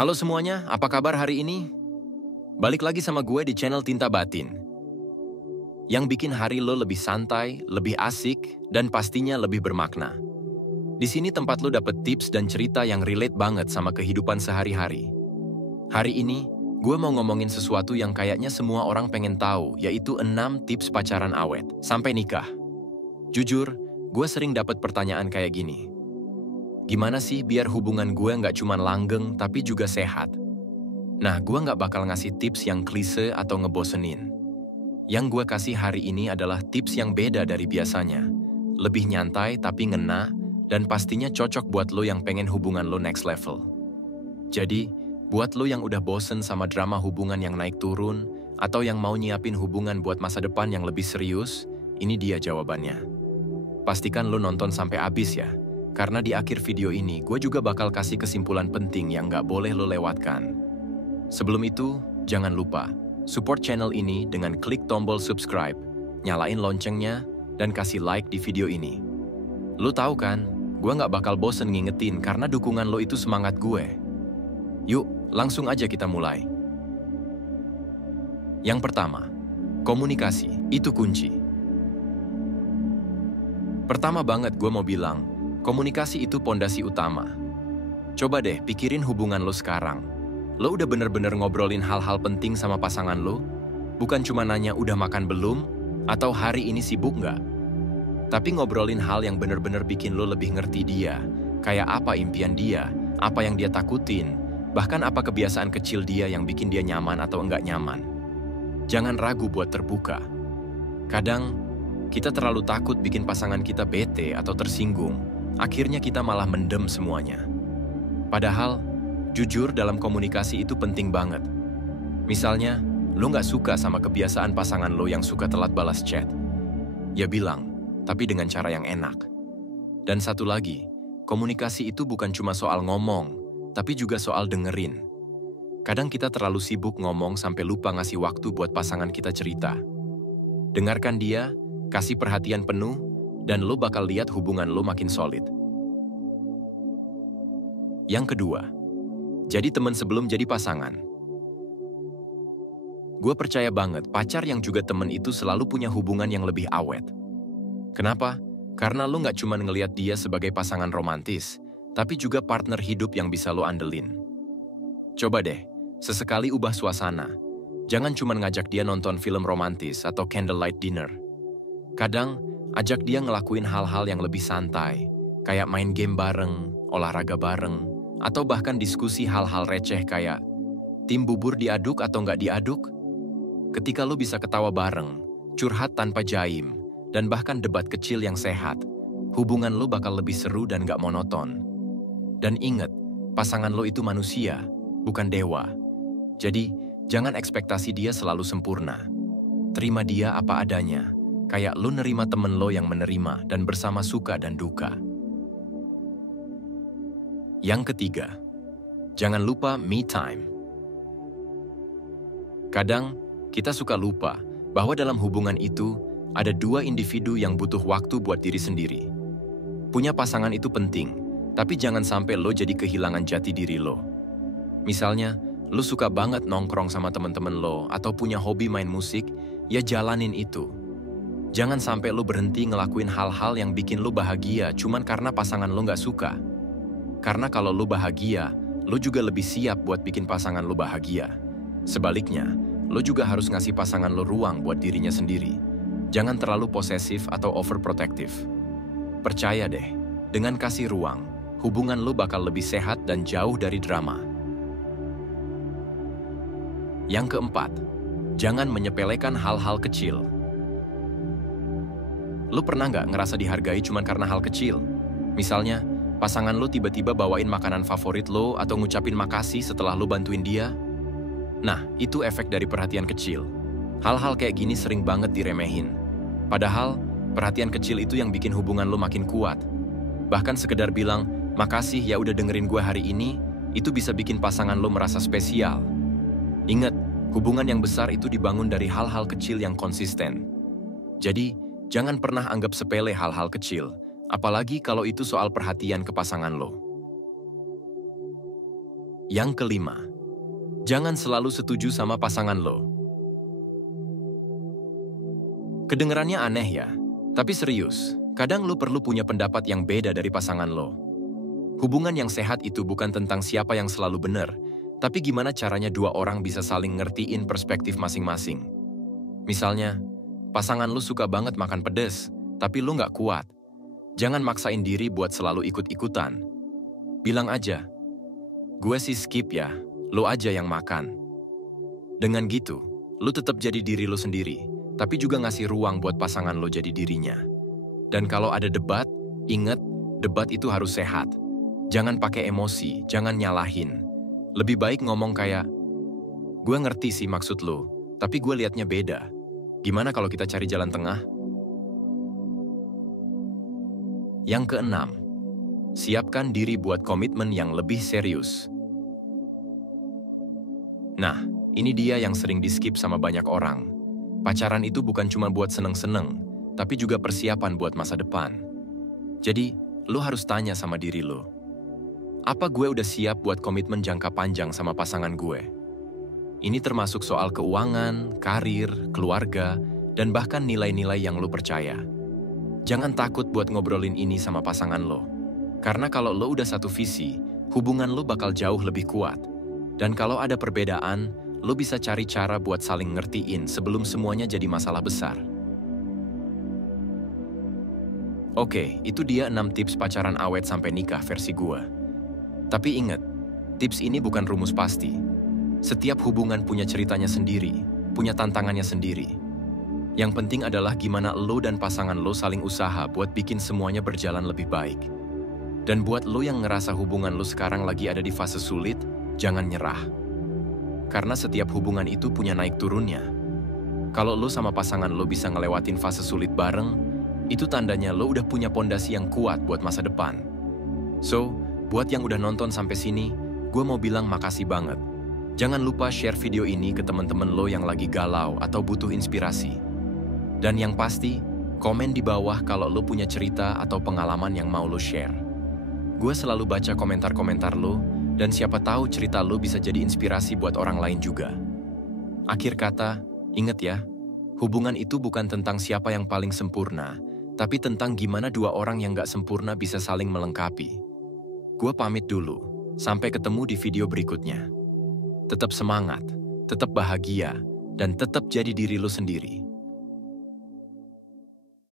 Halo semuanya, apa kabar hari ini? Balik lagi sama gue di channel Tinta Batin. Yang bikin hari lo lebih santai, lebih asik, dan pastinya lebih bermakna. Di sini tempat lo dapet tips dan cerita yang relate banget sama kehidupan sehari-hari. Hari ini, gue mau ngomongin sesuatu yang kayaknya semua orang pengen tahu, yaitu 6 tips pacaran awet, sampai nikah. Jujur, gue sering dapet pertanyaan kayak gini. Gimana sih biar hubungan gue nggak cuma langgeng, tapi juga sehat? Nah, gue nggak bakal ngasih tips yang klise atau ngebosenin. Yang gue kasih hari ini adalah tips yang beda dari biasanya. Lebih nyantai tapi ngena, dan pastinya cocok buat lo yang pengen hubungan lo next level. Jadi, buat lo yang udah bosen sama drama hubungan yang naik turun, atau yang mau nyiapin hubungan buat masa depan yang lebih serius, ini dia jawabannya. Pastikan lo nonton sampai habis ya, karena di akhir video ini gue juga bakal kasih kesimpulan penting yang nggak boleh lo lewatkan. Sebelum itu, jangan lupa support channel ini dengan klik tombol subscribe, nyalain loncengnya, dan kasih like di video ini. Lo tahu kan, gue nggak bakal bosen ngingetin karena dukungan lo itu semangat gue. Yuk, langsung aja kita mulai. Yang pertama, komunikasi, itu kunci. Pertama banget gue mau bilang, komunikasi itu pondasi utama. Coba deh pikirin hubungan lo sekarang. Lo udah bener-bener ngobrolin hal-hal penting sama pasangan lo? Bukan cuma nanya udah makan belum? Atau hari ini sibuk nggak? Tapi ngobrolin hal yang bener-bener bikin lo lebih ngerti dia. Kayak apa impian dia, apa yang dia takutin, bahkan apa kebiasaan kecil dia yang bikin dia nyaman atau enggak nyaman. Jangan ragu buat terbuka. Kadang, kita terlalu takut bikin pasangan kita bete atau tersinggung. Akhirnya kita malah mendem semuanya. Padahal, jujur dalam komunikasi itu penting banget. Misalnya, lo nggak suka sama kebiasaan pasangan lo yang suka telat balas chat. Ya bilang, tapi dengan cara yang enak. Dan satu lagi, komunikasi itu bukan cuma soal ngomong, tapi juga soal dengerin. Kadang kita terlalu sibuk ngomong sampai lupa ngasih waktu buat pasangan kita cerita. Dengarkan dia, kasih perhatian penuh, dan lo bakal lihat hubungan lo makin solid. Yang kedua, jadi teman sebelum jadi pasangan. Gue percaya banget pacar yang juga temen itu selalu punya hubungan yang lebih awet. Kenapa? Karena lo nggak cuma ngelihat dia sebagai pasangan romantis, tapi juga partner hidup yang bisa lo andelin. Coba deh, sesekali ubah suasana. Jangan cuma ngajak dia nonton film romantis atau candlelight dinner. Kadang, ajak dia ngelakuin hal-hal yang lebih santai, kayak main game bareng, olahraga bareng, atau bahkan diskusi hal-hal receh kayak tim bubur diaduk atau nggak diaduk. Ketika lo bisa ketawa bareng, curhat tanpa jaim, dan bahkan debat kecil yang sehat, hubungan lo bakal lebih seru dan nggak monoton. Dan ingat, pasangan lo itu manusia, bukan dewa. Jadi, jangan ekspektasi dia selalu sempurna. Terima dia apa adanya. Kayak lo nerima temen lo yang menerima dan bersama suka dan duka. Yang ketiga, jangan lupa me time. Kadang, kita suka lupa bahwa dalam hubungan itu ada dua individu yang butuh waktu buat diri sendiri. Punya pasangan itu penting, tapi jangan sampai lo jadi kehilangan jati diri lo. Misalnya, lo suka banget nongkrong sama temen-temen lo atau punya hobi main musik, ya jalanin itu. Jangan sampai lo berhenti ngelakuin hal-hal yang bikin lo bahagia cuman karena pasangan lo nggak suka. Karena kalau lo bahagia, lo juga lebih siap buat bikin pasangan lo bahagia. Sebaliknya, lo juga harus ngasih pasangan lo ruang buat dirinya sendiri. Jangan terlalu posesif atau overprotective. Percaya deh, dengan kasih ruang, hubungan lo bakal lebih sehat dan jauh dari drama. Yang keempat, jangan menyepelekan hal-hal kecil. Lo pernah nggak ngerasa dihargai cuma karena hal kecil? Misalnya, pasangan lo tiba-tiba bawain makanan favorit lo atau ngucapin makasih setelah lo bantuin dia? Nah, itu efek dari perhatian kecil. Hal-hal kayak gini sering banget diremehin. Padahal, perhatian kecil itu yang bikin hubungan lo makin kuat. Bahkan sekedar bilang, makasih ya udah dengerin gue hari ini, itu bisa bikin pasangan lo merasa spesial. Ingat, hubungan yang besar itu dibangun dari hal-hal kecil yang konsisten. Jadi, jangan pernah anggap sepele hal-hal kecil, apalagi kalau itu soal perhatian ke pasangan lo. Yang kelima, jangan selalu setuju sama pasangan lo. Kedengerannya aneh ya, tapi serius, kadang lo perlu punya pendapat yang beda dari pasangan lo. Hubungan yang sehat itu bukan tentang siapa yang selalu benar, tapi gimana caranya dua orang bisa saling ngertiin perspektif masing-masing. Misalnya, pasangan lo suka banget makan pedas, tapi lo nggak kuat. Jangan maksain diri buat selalu ikut-ikutan. Bilang aja, gue sih skip ya, lo aja yang makan. Dengan gitu, lo tetap jadi diri lo sendiri, tapi juga ngasih ruang buat pasangan lo jadi dirinya. Dan kalau ada debat, ingat, debat itu harus sehat. Jangan pakai emosi, jangan nyalahin. Lebih baik ngomong kayak, gue ngerti sih maksud lo, tapi gue liatnya beda. Gimana kalau kita cari jalan tengah? Yang keenam, siapkan diri buat komitmen yang lebih serius. Nah, ini dia yang sering di-skip sama banyak orang. Pacaran itu bukan cuma buat seneng-seneng, tapi juga persiapan buat masa depan. Jadi, lo harus tanya sama diri lo. Apa gue udah siap buat komitmen jangka panjang sama pasangan gue? Ini termasuk soal keuangan, karir, keluarga, dan bahkan nilai-nilai yang lo percaya. Jangan takut buat ngobrolin ini sama pasangan lo. Karena kalau lo udah satu visi, hubungan lo bakal jauh lebih kuat. Dan kalau ada perbedaan, lo bisa cari cara buat saling ngertiin sebelum semuanya jadi masalah besar. Oke, itu dia 6 tips pacaran awet sampai nikah versi gue. Tapi ingat, tips ini bukan rumus pasti. Setiap hubungan punya ceritanya sendiri, punya tantangannya sendiri. Yang penting adalah gimana lo dan pasangan lo saling usaha buat bikin semuanya berjalan lebih baik. Dan buat lo yang ngerasa hubungan lo sekarang lagi ada di fase sulit, jangan nyerah. Karena setiap hubungan itu punya naik turunnya. Kalau lo sama pasangan lo bisa ngelewatin fase sulit bareng, itu tandanya lo udah punya pondasi yang kuat buat masa depan. So, buat yang udah nonton sampai sini, gue mau bilang makasih banget. Jangan lupa share video ini ke teman-teman lo yang lagi galau atau butuh inspirasi. Dan yang pasti, komen di bawah kalau lo punya cerita atau pengalaman yang mau lo share. Gue selalu baca komentar-komentar lo, dan siapa tahu cerita lo bisa jadi inspirasi buat orang lain juga. Akhir kata, ingat ya, hubungan itu bukan tentang siapa yang paling sempurna, tapi tentang gimana dua orang yang gak sempurna bisa saling melengkapi. Gue pamit dulu, sampai ketemu di video berikutnya. Tetap semangat, tetap bahagia, dan tetap jadi diri lo sendiri.